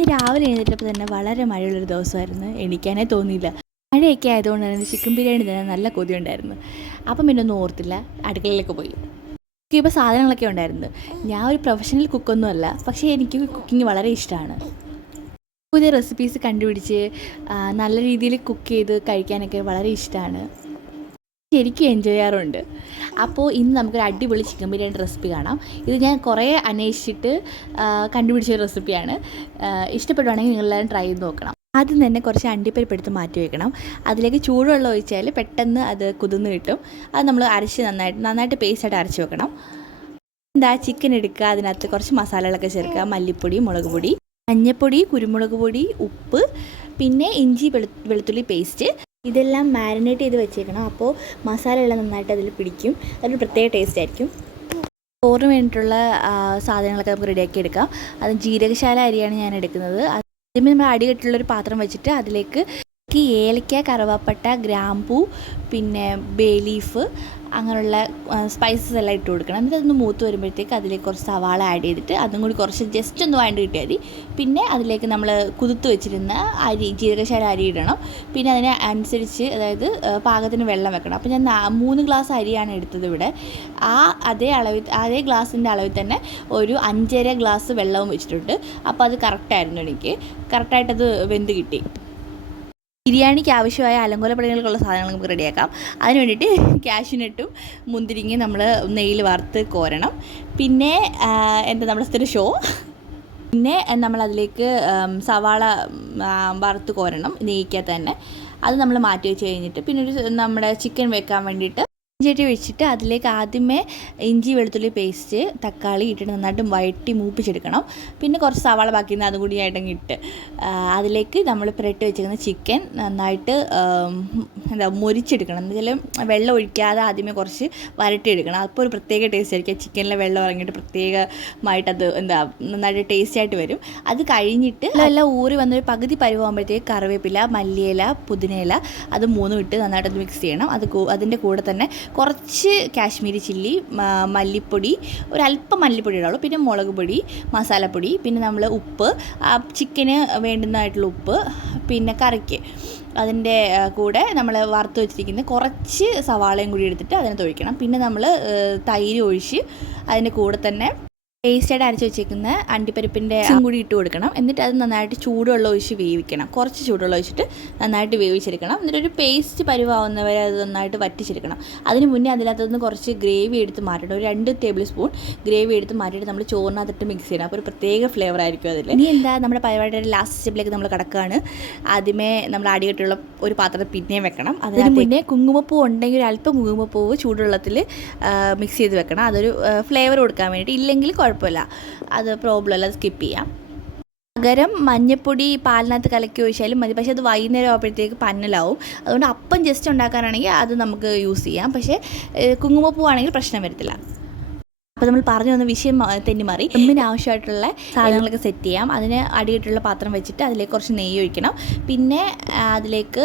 ഇന്ന് രാവിലെ എഴുന്നേറ്റപ്പോൾ തന്നെ വളരെ മഴയുള്ളൊരു ദിവസമായിരുന്നു. എണീക്കാനേ തോന്നിയില്ല. മഴയൊക്കെ ആയതുകൊണ്ട് തന്നെ ചിക്കൻ ബിരിയാണി തന്നെ നല്ല കൊതിയുണ്ടായിരുന്നു. അപ്പം പിന്നെ ഒന്നും ഓർത്തില്ല, അടുക്കളയിലേക്ക് പോയി. ഇപ്പോൾ സാധനങ്ങളൊക്കെ ഉണ്ടായിരുന്നു. ഞാൻ ഒരു പ്രൊഫഷണൽ കുക്കൊന്നുമല്ല, പക്ഷേ എനിക്ക് കുക്കിംഗ് വളരെ ഇഷ്ടമാണ്. പുതിയ റെസിപ്പീസ് കണ്ടുപിടിച്ച് നല്ല രീതിയിൽ കുക്ക് ചെയ്ത് കഴിക്കാനൊക്കെ വളരെ ഇഷ്ടമാണ്. ശരിക്കും എൻജോയ് ചെയ്യാറുണ്ട്. അപ്പോൾ ഇന്ന് നമുക്കൊരു അടിപൊളി ചിക്കൻ ബിരിയാണി റെസിപ്പി കാണാം. ഇത് ഞാൻ കുറേ അന്വേഷിച്ചിട്ട് കണ്ടുപിടിച്ച ഒരു റെസിപ്പിയാണ്. ഇഷ്ടപ്പെടുവാണെങ്കിൽ നിങ്ങളെല്ലാവരും ട്രൈ ചെയ്ത് നോക്കണം. ആദ്യം തന്നെ കുറച്ച് അണ്ടിപ്പരിപ്പ് എടുത്ത് മാറ്റി വയ്ക്കണം. അതിലേക്ക് ചൂടുവെള്ളം ഒഴിച്ചാൽ പെട്ടെന്ന് അത് കുതിർന്ന് കിട്ടും. അത് നമ്മൾ അരച്ച് നന്നായിട്ട് പേസ്റ്റായിട്ട് അരച്ച് വെക്കണം. ചിക്കൻ എടുക്കുക, അതിനകത്ത് കുറച്ച് മസാലകളൊക്കെ ചേർക്കുക. മല്ലിപ്പൊടി, മുളക് പൊടി, മഞ്ഞൾപ്പൊടി, കുരുമുളക് പൊടി, ഉപ്പ്, പിന്നെ ഇഞ്ചി വെളുത്തുള്ളി പേസ്റ്റ്, ഇതെല്ലാം മാരിനേറ്റ് ചെയ്ത് വെച്ചേക്കണം. അപ്പോൾ മസാലയെല്ലാം നന്നായിട്ട് അതിൽ പിടിക്കും. അതൊരു പ്രത്യേക ടേസ്റ്റ് ആയിരിക്കും. ചോറിന് വേണ്ടിയിട്ടുള്ള സാധനങ്ങളൊക്കെ നമുക്ക് റെഡിയാക്കി എടുക്കാം. അത് ജീരകശാല അരിയാണ് ഞാൻ എടുക്കുന്നത്. ആദ്യമേ നമ്മൾ അടികെട്ടുള്ളൊരു പാത്രം വെച്ചിട്ട് അതിലേക്ക് ഏലക്ക, കറുവാപ്പട്ട, ഗ്രാമ്പൂ, പിന്നെ ബേ ലീഫ്, അങ്ങനെയുള്ള സ്പൈസസ് എല്ലാം ഇട്ട് കൊടുക്കണം. എന്നിട്ട് അതൊന്ന് മൂത്ത് വരുമ്പോഴത്തേക്ക് അതിലേക്ക് കുറച്ച് സവാള ആഡ് ചെയ്തിട്ട് അതും കൂടി കുറച്ച് ജസ്റ്റ് ഒന്ന് വഴണ്ട് കിട്ടിയാൽ മതി. പിന്നെ അതിലേക്ക് നമ്മൾ കുതിർത്ത് വെച്ചിരുന്ന ജീരകശാല അരി ഇടണം. പിന്നെ അതിന് അനുസരിച്ച്, അതായത് പാകത്തിന് വെള്ളം വെക്കണം. അപ്പോൾ ഞാൻ 3 ഗ്ലാസ് അരിയാണ് എടുത്തത് ഇവിടെ. അതേ ഗ്ലാസിൻ്റെ അളവിൽ തന്നെ ഒരു 5.5 ഗ്ലാസ് വെള്ളവും വെച്ചിട്ടുണ്ട്. അപ്പോൾ അത് കറക്റ്റായിരുന്നു, എനിക്ക് കറക്റ്റായിട്ടത് വെന്ത് കിട്ടി. ബിരിയാണിക്ക് ആവശ്യമായ അലങ്കോല പണികൾക്കുള്ള സാധനങ്ങൾ നമുക്ക് റെഡിയാക്കാം. അതിന് വേണ്ടിയിട്ട് കാഷ്യൂനട്ടും മുന്തിരിങ്ങയും നമ്മൾ നെയ്യിൽ വറുത്ത് കോരണം. പിന്നെ നമ്മുടെ സ്ഥിരം ഷോ, പിന്നെ നമ്മളതിലേക്ക് സവാള വറുത്ത് കോരണം നെയ്ക്കകത്ത് തന്നെ. അത് നമ്മൾ മാറ്റി വെച്ച് കഴിഞ്ഞിട്ട് പിന്നെ നമ്മുടെ ചിക്കൻ വെക്കാൻ വേണ്ടിയിട്ട് ഇഞ്ചി വെച്ചിട്ട് അതിലേക്ക് ആദ്യമേ ഇഞ്ചി വെളുത്തുള്ളി പേസ്റ്റ്, തക്കാളി ഇട്ടിട്ട് നന്നായിട്ട് വഴറ്റി മൂപ്പിച്ചെടുക്കണം. പിന്നെ കുറച്ച് സവാള ബാക്കി നിന്ന് അതും കൂടി ആയിട്ടങ്ങ് ഇട്ട് അതിലേക്ക് നമ്മൾ പുരട്ടി വെച്ചിരിക്കുന്ന ചിക്കൻ നന്നായിട്ട് മൊരിച്ചെടുക്കണം. എന്നുവെച്ചാൽ വെള്ളം ഒഴിക്കാതെ ആദ്യമേ കുറച്ച് വരട്ടിയെടുക്കണം. അപ്പോൾ ഒരു പ്രത്യേക ടേസ്റ്റ് ആയിരിക്കും. ചിക്കനിലെ വെള്ളം ഇറങ്ങിയിട്ട് പ്രത്യേകമായിട്ടത് നന്നായിട്ട് ടേസ്റ്റായിട്ട് വരും. അത് കഴിഞ്ഞിട്ട് എല്ലാം ഊറി വന്നൊരു പകുതി പരുവാകുമ്പോഴത്തേക്ക് കറിവേപ്പില, മല്ലിയില, പുതിനയില, അത് 3 ഇട്ട് നന്നായിട്ടത് മിക്സ് ചെയ്യണം. അതിൻ്റെ കൂടെ തന്നെ കുറച്ച് കാശ്മീരി ചില്ലി, മല്ലിപ്പൊടി, ഒരല്പം മല്ലിപ്പൊടി ഇടാവുള്ളൂ, പിന്നെ മുളക് പൊടി, മസാലപ്പൊടി, പിന്നെ നമ്മൾ ഉപ്പ്, ചിക്കന് വേണ്ടുന്നതായിട്ടുള്ള ഉപ്പ്, പിന്നെ കറിക്ക് അതിൻ്റെ കൂടെ നമ്മൾ വറുത്ത് വെച്ചിരിക്കുന്ന കുറച്ച് സവാളയും കൂടി എടുത്തിട്ട് അതിനകത്ത് ഒഴിക്കണം. പിന്നെ നമ്മൾ തൈര് ഒഴിച്ച് അതിൻ്റെ കൂടെ തന്നെ പേസ്റ്റായിട്ട് അരച്ച് വെച്ചേക്കുന്ന അണ്ടിപ്പരിപ്പിൻ്റെ കൂടി ഇട്ട് കൊടുക്കണം. എന്നിട്ട് അത് നന്നായിട്ട് ചൂടുവെള്ളം ഒഴിച്ച് വേവിക്കണം. കുറച്ച് ചൂടുവെള്ളം ഒഴിച്ചിട്ട് നന്നായിട്ട് വേവിച്ചെടുക്കണം. എന്നിട്ടൊരു പേസ്റ്റ് പരുവാവുന്നവരെ അത് നന്നായിട്ട് വറ്റിച്ചെടുക്കണം. അതിന് മുന്നേ അതിനകത്തുനിന്ന് കുറച്ച് ഗ്രേവി എടുത്ത് മാറ്റണം. ഒരു 2 ടേബിൾ സ്പൂൺ ഗ്രേവി എടുത്ത് മാറ്റിയിട്ട് നമ്മൾ ചോറിനകത്തിട്ട് മിക്സ് ചെയ്യണം. അപ്പോൾ ഒരു പ്രത്യേക ഫ്ലേവർ ആയിരിക്കും അതിൽ. ഇനി നമ്മുടെ പരിപാടിയുടെ ലാസ്റ്റ് സ്റ്റെപ്പിലേക്ക് നമ്മൾ കിടക്കുകയാണ്. ആദ്യമേ നമ്മൾ അടികെട്ടുള്ള ഒരു പാത്രത്തിൽ പിന്നെയും വെക്കണം. അതിന് മുന്നേ കുങ്കുമപ്പൂ ഉണ്ടെങ്കിൽ അല്പം കുങ്കുമപ്പൂവ് ചൂടുവെള്ളത്തിൽ മിക്സ് ചെയ്ത് വെക്കണം. അതൊരു ഫ്ലേവർ കൊടുക്കാൻ വേണ്ടിയിട്ട്. ഇല്ലെങ്കിൽ കുഴപ്പമില്ല, അത് പ്രോബ്ലം അല്ല, അത് സ്കിപ്പ് ചെയ്യാം. പകരം മഞ്ഞൾപ്പൊടി പാലിനകത്ത് കലക്കി ഒഴിച്ചാലും മതി. പക്ഷേ അത് വൈകുന്നേരം ആകുമ്പോഴത്തേക്ക് പന്നലാവും. അതുകൊണ്ട് അപ്പം ജസ്റ്റ് ഉണ്ടാക്കാനാണെങ്കിൽ അത് നമുക്ക് യൂസ് ചെയ്യാം. പക്ഷേ കുങ്കുമപ്പൂ ആണെങ്കിൽ പ്രശ്നം വരത്തില്ല. അപ്പോൾ നമ്മൾ പറഞ്ഞു വന്ന വിഷയം തെന്നിമാറി. ദമ്മിന് ആവശ്യമായിട്ടുള്ള സാധനങ്ങളൊക്കെ സെറ്റ് ചെയ്യാം. അതിന് അടിയിട്ടുള്ള പാത്രം വെച്ചിട്ട് അതിലേക്ക് കുറച്ച് നെയ്യ് ഒഴിക്കണം. പിന്നെ അതിലേക്ക്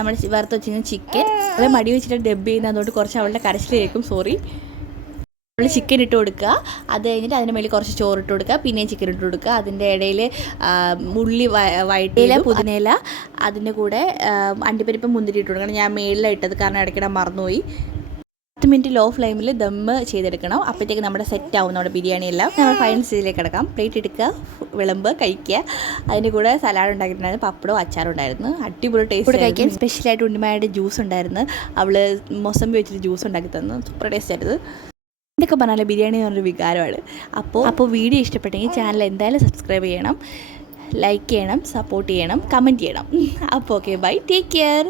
നമ്മൾ വറുത്ത് വെച്ചിരുന്ന ചിക്കൻ അത് മടി വെച്ചിട്ട് ഡബ് ചെയ്യുന്നതുകൊണ്ട് കുറച്ച് അവളുടെ കരച്ചിലേക്കും, സോറി, ചിക്കൻ ഇട്ട് കൊടുക്കുക. അത് കഴിഞ്ഞിട്ട് അതിൻ്റെ മേളിൽ കുറച്ച് ചോറിട്ട് കൊടുക്കുക. പിന്നെയും ചിക്കൻ ഇട്ട് കൊടുക്കുക. അതിൻ്റെ ഇടയിൽ ഉള്ളി വഴറ്റിയില, പുതിനയില, അതിൻ്റെ കൂടെ അണ്ടിപ്പരിപ്പ്, മുന്തിരി ഇട്ട് കൊടുക്കണം. ഞാൻ മേളിലാണ് ഇട്ടത്, കാരണം ഇടയ്ക്കിടാൻ മറന്നുപോയി. 10 മിനിറ്റ് ലോ ഫ്ലെയിമിൽ ദമ്മ് ചെയ്തെടുക്കണം. അപ്പോഴത്തേക്ക് നമ്മുടെ സെറ്റ് ആവും നമ്മുടെ ബിരിയാണി എല്ലാം. നമ്മൾ ഫൈനൽ സ്റ്റേജിലേക്ക് കിടക്കാം. പ്ലേറ്റ് എടുക്കുക, വിളമ്പ്, കഴിക്കുക. അതിൻ്റെ കൂടെ സലാഡ് ഉണ്ടാക്കിയിട്ടുണ്ടായിരുന്നു, പപ്പടവും അച്ചാറും ഉണ്ടായിരുന്നു. അടിപൊളി ടേസ്റ്റ് കഴിക്കാൻ. സ്പെഷ്യലായിട്ട് ഉണ്ണിമാരുടെ ജ്യൂസ് ഉണ്ടായിരുന്നു. അവൾ മൊസമ്പി വെച്ചിട്ട് ജ്യൂസ് ഉണ്ടാക്കി തന്നു. സൂപ്പർ ടേസ്റ്റ് ആയിരുന്നു. ഇതൊക്കെ പറഞ്ഞാൽ ബിരിയാണി എന്ന് പറഞ്ഞൊരു വികാരമാണ്. അപ്പോൾ വീഡിയോ ഇഷ്ടപ്പെട്ടെങ്കിൽ ചാനൽ എന്തായാലും സബ്സ്ക്രൈബ് ചെയ്യണം, ലൈക്ക് ചെയ്യണം, സപ്പോർട്ട് ചെയ്യണം, കമൻറ്റ് ചെയ്യണം. അപ്പോൾ ഓക്കെ, ബൈ, ടേക്ക് കെയർ.